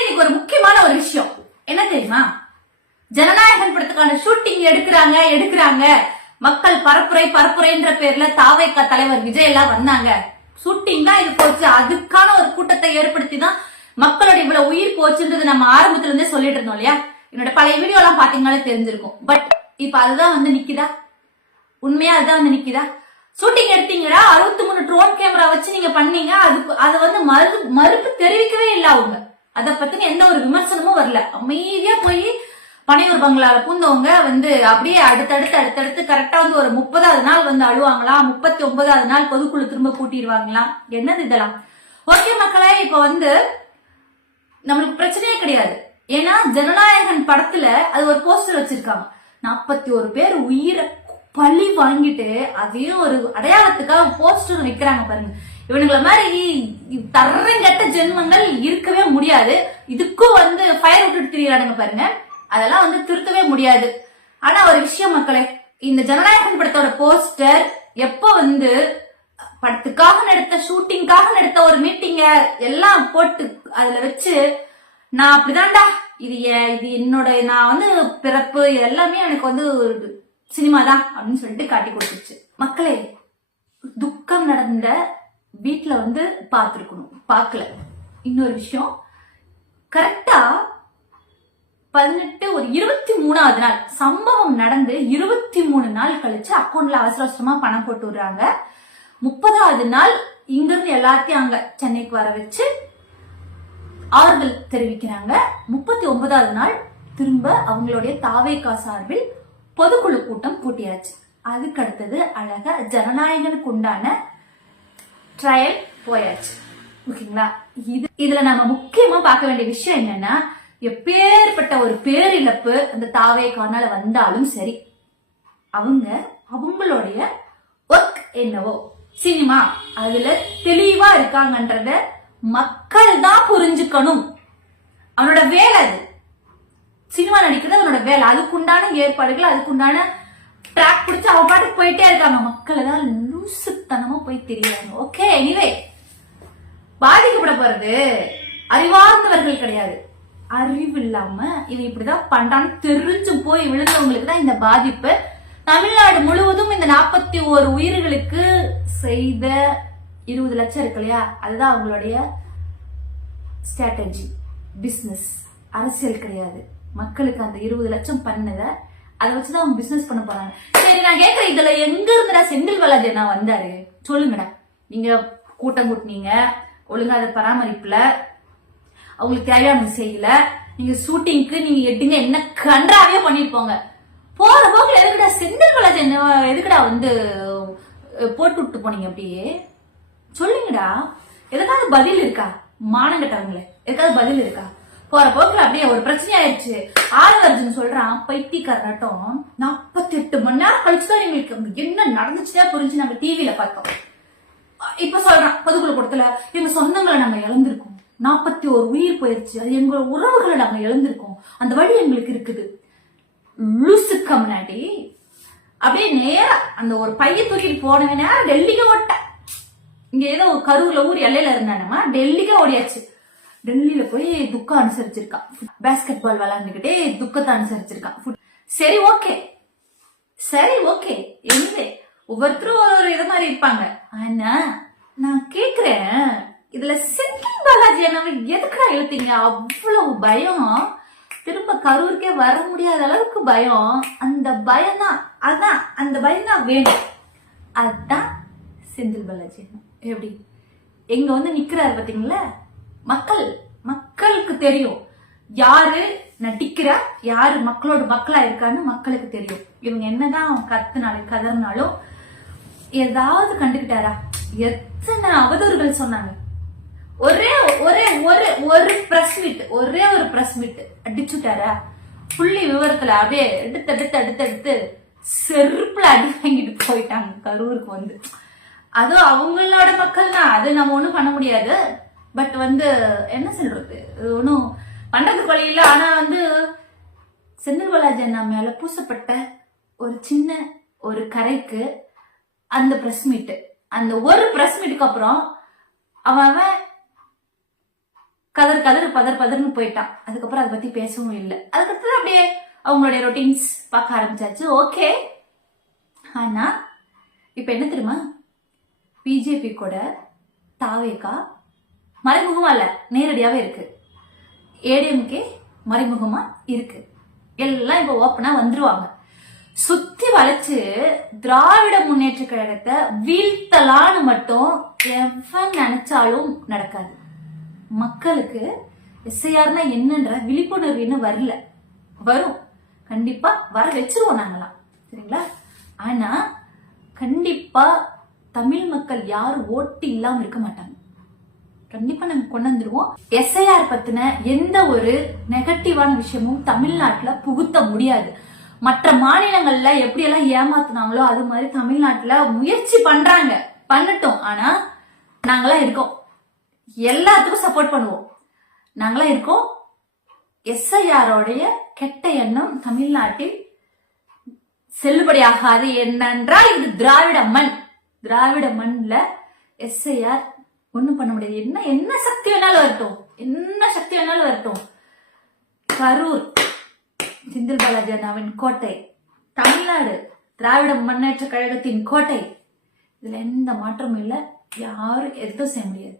இன்னைக்கு ஒரு முக்கியமான ஒரு விஷயம் என்ன தெரியுமா? ஜனநாயகன் படத்துக்கான ஷூட்டிங் எடுக்கிறாங்க. மக்கள் பரப்புரைன்ற பேர்ல தாவேகா தலைவர் விஜய் எல்லாம் வந்தாங்க. ஷூட்டிங் தான் இது போச்சு. அதுக்கான ஒரு கூட்டத்தை ஏற்படுத்தி தான் மக்களோட இவ்வளவு உயிர் போச்சுன்றது நம்ம ஆரம்பத்துல இருந்தே சொல்லிட்டு இருந்தோம் இல்லையா? என்னோட பழைய வீடியோ எல்லாம் பாத்தீங்கன்னாலே தெரிஞ்சிருக்கும். பட் இப்ப அதுதான் வந்து நிக்குதா? உண்மையா அதுதான் வந்து நிக்குதா? ஷூட்டிங் எடுத்தீங்கன்னா 63 ட்ரோன் கேமரா வச்சு நீங்க பண்ணீங்க. அது வந்து மறுப்பு தெரிவிக்கவே இல்லை. அவங்க அதை பத்தின எந்த ஒரு விமர்சனமும் வரல. அமைதியா போய் பனையூர் பங்களால பூந்தவங்க வந்து அப்படியே அடுத்தடுத்து கரெக்டா வந்து ஒரு 30வது நாள் வந்து அழுவாங்களாம். 39வது நாள் பொதுக்குழு திரும்ப கூட்டிடுவாங்களாம். என்னது இதெல்லாம்? ஓகே மக்களே, இப்ப வந்து நம்மளுக்கு பிரச்சனையே கிடையாது. ஏன்னா ஜனநாயகன் படத்துல அது ஒரு போஸ்டர் வச்சிருக்காங்க. 41 பேர் உயிரை பழி வாங்கிட்டு அதையும் ஒரு அடையாளத்துக்காக போஸ்டர் வைக்கிறாங்க பாருங்க. இவனுங்கள மாதிரி தரங்கட்ட ஜென்மங்கள் இருக்கவே முடியாது. இதுக்கும் வந்து ஃபயர் விட்டுட்டு திரியிறானுங்க பாருங்க. அதெல்லாம் வந்து திருத்தவே முடியாது. ஆனா ஒரு விஷயம் மக்களே, இந்த ஜனநாயகன் படத்தோட போஸ்டர் எப்ப வந்து படத்துக்காக நடத்த ஷூட்டிங்காக நடத்த ஒரு மீட்டிங்க எல்லாம் போட்டு அதுல வச்சு நான் அப்படிதான்டா இது என்னோட நான் வந்து பிறப்பு இது எல்லாமே எனக்கு வந்து சினிமா தான் அப்படின்னு சொல்லிட்டு காட்டி கொடுத்துருச்சு. மக்களே, துக்கம் நடந்த வீட்டுல வந்து பார்த்திருக்கணும், பார்க்கல. இன்னொரு விஷயம், கரெக்டா 23வது நாள் சம்பவம் நடந்து 23 நாள் கழிச்சு அக்கௌண்ட்ல அவசரமா பணம் போட்டு விடுறாங்க. 30வது நாள் இங்கிருந்து எல்லாத்தையும் அங்க சென்னைக்கு வர வச்சு ஆறுதல் தெரிவிக்கிறாங்க. 39வது நாள் திரும்ப அவங்களுடைய தாவேகா சார்பில் பொதுக்குழு கூட்டம் கூட்டியாச்சு. அதுக்கு அடுத்தது அழகா ஜனநாயகனுக்கு உண்டான ட்ரையல் போயாச்சு. ஓகேங்களா? இதுல நம்ம முக்கியமா பார்க்க வேண்டிய விஷயம் என்னன்னா, எப்பேற்பட்ட ஒரு பேரிழப்பு அந்த தாவேகானால வந்தாலும் சரி, அவங்களுடைய ஒர்க் என்னவோ சினிமா அதுல தெளிவா இருக்காங்கன்றத மக்கள் தான் புரிஞ்சுக்கணும். அவனோட வேலை அது. சினிமா நடிக்கிறது அவனோட வேலை. அதுக்குண்டான ஏற்பாடுகள், அதுக்குண்டான ட்ராக் பிடிச்சு அவ பாட்டுக்கு போயிட்டே இருக்காங்க. மக்கள் தான் லூசுத்தனமா போய் தெரியாங்க. ஓகே, எனிவே பாதிக்கப்பட போறது அறிவார்ந்தவர்கள் கிடையாது. அறிவு இல்லாம இவன் இப்படிதான் பண்றான்னு தெரிஞ்சு போய் விழுந்தவங்களுக்கு தான் இந்த பாதிப்பு. தமிழ்நாடு முழுவதும் இந்த 41 உயிர்களுக்கு செய்த 20 லட்சம் இருக்கு இல்லையா, அதுதான் அவங்களுடைய ஸ்ட்ராட்டஜி, பிசினஸ், அரசியல் கிடையாது. மக்களுக்கு அந்த 20 லட்சம் பண்ணத அதை வச்சுதான் அவங்க பிசினஸ் பண்ண போறாங்க. சரி, நான் கேட்கிறேன், இதுல எங்க இருந்துடா செந்தில் பாலாஜி அண்ணா வந்தாரு சொல்லுங்கடா. நீங்க கூட்டம் கூட்டினீங்க, ஒழுங்கா அதை பராமரிப்புல அவங்களுக்கு தேவையான செய்யல. நீங்க ஷூட்டிங்க்கு நீங்க எடுங்க என்ன கன்றாவே பண்ணிருப்போங்க. போற போக்குல எதுக்குடா செந்தில் பாலாஜி எதுக்குடா வந்து போட்டு விட்டு போனீங்க? அப்படியே சொல்லுங்கடா. எதுக்காவது பதில் இருக்கா? மானங்கட்டவங்களே, எதுக்காவது பதில் இருக்கா? போற போக்குல அப்படியே ஒரு பிரச்சனை ஆயிடுச்சு. ஆரவர்ஜன் சொல்றான், பைத்தியக்காரட்டம் 48 மணி நேரம் கழிச்சுதான் எங்களுக்கு என்ன நடந்துச்சுன்னா புரிஞ்சு நம்ம டிவில பார்த்தோம். இப்ப சொல்றான் பொதுக்குழு கூட்டத்துல எங்க சொந்தங்களை நாங்க இழந்திருக்கோம், 41 உயிர் போயிருச்சு, அது எங்களோட உறவுகளை நாங்க இழந்திருக்கோம், அந்த வழி எங்களுக்கு இருக்குது. லூசுக்க முன்னாடி அப்படியே நேரா அந்த ஒரு பைய தூக்கிட்டு போனவே நேரம் டெல்லிக்கு ஓட்ட. இங்க ஏதோ கரூர்ல ஊர் எல்லையில இருந்தானமா, டெல்லிக்கே ஓடியாச்சு. டெல்லியில போய் துக்கம் அனுசரிச்சிருக்கான். பேஸ்கெட் பால் விளையாண்டுகிட்டே துக்கத்தை அனுசரிச்சிருக்கான். சரி ஓகே எனிவே ஒவ்வொருத்தரும் ஒரு இதை மாதிரி இருப்பாங்க. ஆனா நான் கேக்குறேன், இதுல செந்தில் பாலாஜி நம்ம எதுக்குடா இழுத்தீங்க? அவ்வளவு பயம், திரும்ப கரூருக்கே வர முடியாத அளவுக்கு பயம். அந்த பயம் தான், அதான் அந்த பயம் தான் வேணும். அதுதான் செந்தில் பாலாஜி எப்படி எங்க வந்து நிக்கிறாரு பாத்தீங்களா? மக்களுக்கு தெரியும் யாரு நடிக்கிறா, யாரு மக்களோட மக்களா இருக்கான்னு மக்களுக்கு தெரியும். இவங்க என்னதான் கத்துனாலும் கதறினாலும் ஏதாவது கண்டுகிட்டாரா? எத்தனை அவதூறுகள் சொன்னாங்க. ஒரே ஒரு பிரஸ் மீட் அடிச்சுட்டாரா? புள்ளி விவரத்துல அப்படியே எடுத்து செருப்புல அடி வாங்கிட்டு போயிட்டாங்க கரூருக்கு வந்து. அதுவும் அவங்களோட மக்கள் தான், அது நம்ம ஒண்ணும் பண்ண முடியாது. பட் வந்து என்ன சொல்றது, ஒன்னும் பண்றதுக்கு வழி இல்லை. ஆனா வந்து செந்தில் பாலாஜி அண்ணா மேல பூசப்பட்ட ஒரு சின்ன ஒரு கரைக்கு அந்த பிரஸ் மீட், அந்த ஒரு பிரஸ் மீட்டுக்கு அப்புறம் அவன் கதர் கதர் பதர் பதர்னு போயிட்டான். அதுக்கப்புறம் அதை பத்தி பேசவும் இல்லை. அதுக்கப்புறம் அப்படியே அவங்களுடைய ரொட்டீன்ஸ் பார்க்க ஆரம்பிச்சாச்சு. ஓகே. ஆனா இப்ப என்ன தெரியுமா, பிஜேபி கூட தாவேகா மறைமுகமா இல்ல, நேரடியாவே இருக்கு. ஏடிஎம்கே மறைமுகமா இருக்கு. எல்லாம் இப்ப ஓப்பனா வந்துருவாங்க. சுத்தி வளைச்சு திராவிட முன்னேற்ற கழகத்தை வீழ்த்தலான்னு மட்டும் எவன் நினைச்சாலும் நடக்காது. மக்களுக்கு எஸ்ஐஆர்னா என்னன்ற விழிப்புணர்வு இன்னும் வரல. வரும், கண்டிப்பா வர வச்சிருவோம் நாங்களாம், சரிங்களா? ஆனா கண்டிப்பா தமிழ் மக்கள் யாரும் ஓட்டு இல்லாம இருக்க மாட்டாங்க. கண்டிப்பா நாங்க கொண்டு வந்துருவோம். எஸ்ஐஆர் பத்தின எந்த ஒரு நெகட்டிவான விஷயமும் தமிழ்நாட்டுல புகுத்த முடியாது. மற்ற மாநிலங்கள்ல எப்படி எல்லாம் ஏமாத்துனாங்களோ அது மாதிரி தமிழ்நாட்டுல முயற்சி பண்றாங்க, பண்ணட்டும். ஆனா நாங்களாம் இருக்கோம், எல்லாத்துக்கும் சப்போர்ட் பண்ணுவோம். நாங்களாம் இருக்கோம். எஸ்ஐஆரோடைய கெட்ட எண்ணம் தமிழ்நாட்டில் செல்லுபடியாகாது. என்னென்றால் இது திராவிட மண். திராவிட மண்ல எஸ்ஐஆர் ஒண்ணும் பண்ண முடியாது. என்ன சக்தி வேணாலும் வரட்டும், என்ன சக்தி வேணாலும் வரட்டும். கரூர் செந்தில் பாலாஜி அண்ணாவின் கோட்டை, தமிழ்நாடு திராவிட முன்னேற்ற கழகத்தின் கோட்டை. இதுல எந்த மாற்றமும் இல்லை. யாரும் எதுவும் செய்ய முடியாது.